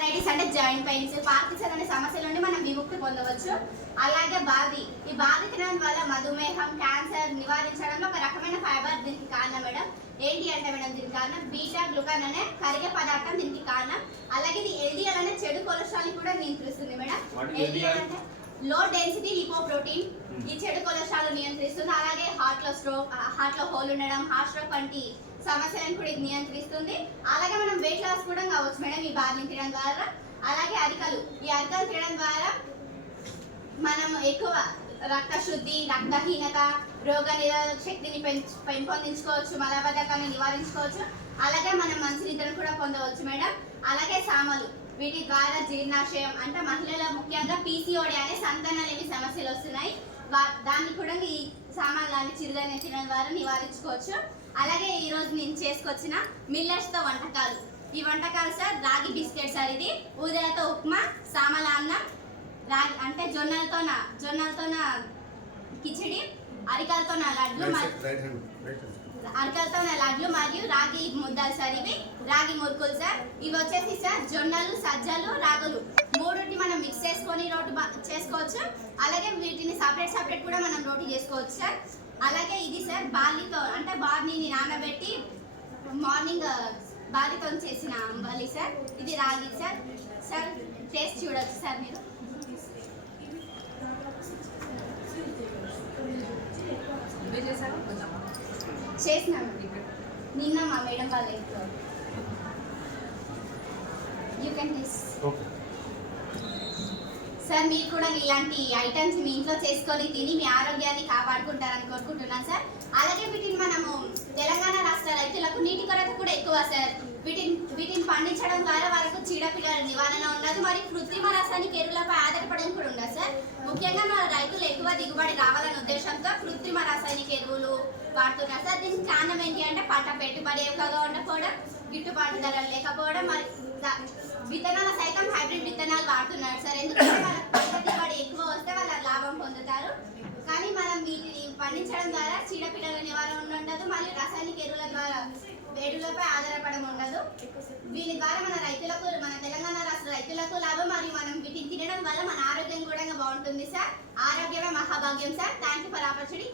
రైటిస్ అంటే joint pains, Parkinson అనే సమస్యల నుండి మనం విముక్తి పొందవచ్చు. అలాగే బార్లీ, ఈ బార్లీ తినడం వల్ల మధుమేహం, క్యాన్సర్ నివారించడంలో ఒక రకమైన ఫైబర్ దీనికి కారణం మేడం. ఏంటి అంటే మేడం దీనికి కారణం బీటా గ్లూకాన్ అనే కరిగే పదార్థం దీనికి కారణం. అలాగే ఇది ఎల్డిఎల్ అనే చెడు కొలెస్ట్రాల్ కూడా నియంత్రిస్తుంది మేడం. ఎల్డిఎల్ అంటే లో డెన్సిటీ లిపోప్రోటీన్, ఈ చెడు కొలెస్ట్రాల్ నియంత్రిస్తుంది. అలాగే హార్ట్ లో హోల్ ఉండడం, హార్ట్ స్ట్రోక్ వంటి సమస్యలను కూడా నియంత్రిస్తుంది. అలాగే మనం వెయిట్ లాస్ కూడా కావచ్చు మేడం ఈ బార్లీ తినడం ద్వారా. అలాగే అరికలు, ఈ అరికలు తినడం ద్వారా మనం ఎక్కువ రక్తశుద్ధి, రక్తహీనత, రోగ నిరోధక శక్తిని పెంపొందించుకోవచ్చు, మలబద్ధకాన్ని నివారించుకోవచ్చు. అలాగే మనం మంచి నిద్రను కూడా పొందవచ్చు మేడం. అలాగే సామలు, వీటి ద్వారా జీర్ణాశయం అంటే మహిళల ముఖ్యంగా పీసీఓడి అనే సంతానలేమి సమస్యలు వస్తున్నాయి, దాన్ని కూడా ఈ సామాన్లు చిరుధాన్యం తినడం ద్వారా నివారించుకోవచ్చు. అలాగే ఈ రోజు నేను చేసుకొచ్చిన మిల్లెట్స్తో వంటకాలు. ఈ వంటకాలు సార్ రాగి బిస్కెట్ సార్, ఇది ఊదలతో ఉప్మా, సామల అన్నం, రాగి అంటే జొన్నలతోన కిచిడి, అరికలతో లడ్లు మరియు రాగి ముద్దలు సార్. ఇవి రాగి మురుకులు సార్. ఇవి వచ్చేసి సార్ జొన్నలు, సజ్జలు, రాగులు మూడింటి మనం మిక్స్ చేసుకొని రోటి చేసుకోవచ్చు. అలాగే వీటిని సపరేట్ కూడా మనం రోటీ చేసుకోవచ్చు సార్. అలాగే ఇది సార్ బార్లీతో అంటే బార్లీని నానబెట్టి మార్నింగ్ బార్లీతో చేసిన అంబలి సార్. ఇది రాగి సార్. సార్ టేస్ట్ చూడొచ్చు సార్ మీరు. చేసినాను నిన్న మా మేడం వాళ్ళ ఇంట్లో. You can taste sir. మీరు కూడా ఇలాంటి ఐటమ్స్ మీ ఇంట్లో చేసుకొని తిని మీ ఆరోగ్యాన్ని కాపాడుకుంటారని కోరుకుంటున్నాను సార్. అలాగే వీటిని మనము తెలంగాణ రాష్ట్ర రైతులకు నీటి కొరత కూడా ఎక్కువ సార్. వీటిని పండించడం ద్వారా వాళ్ళకు చీడపీడల నివారణ ఉండదు, మరి కృత్రిమ రాసాయనిక ఎరువులపై ఆధారపడడం కూడా ఉండదు సార్. ముఖ్యంగా మన రైతులు ఎక్కువ దిగుబడి రావాలనే ఉద్దేశంతో కృత్రిమ రాసాయనిక ఎరువులు వాడుతున్నారు సార్. దీనికి కారణం ఏంటి అంటే పంట పెట్టుబడి ఎక్కువగా ఉండకపోవడం, గిట్టుబాటు ధరలు లేకపోవడం, మరి విత్తనాల సైతం హైబ్రిడ్ విత్తనాలు వాడుతున్నారు సార్. ఎందుకంటే వాళ్ళ పంట దిగుబడి ఎక్కువ వస్తే వాళ్ళ లాభం పొందుతారు. కానీ మనం వీటిని పండించడం ద్వారా చీడపీడల నివారణ ఉండదు, మరియు రాసాయనిక ఎరువులపై ఆధారపడడం ఉండదు. దీని ద్వారా మన తెలంగాణ రాష్ట్ర రైతులకు లాభం, మరియు మనం వీటిని తినడం వల్ల మన ఆరోగ్యం కూడా బాగుంటుంది సార్. ఆరోగ్యమే మహాభాగ్యం sir. Thank you for opportunity.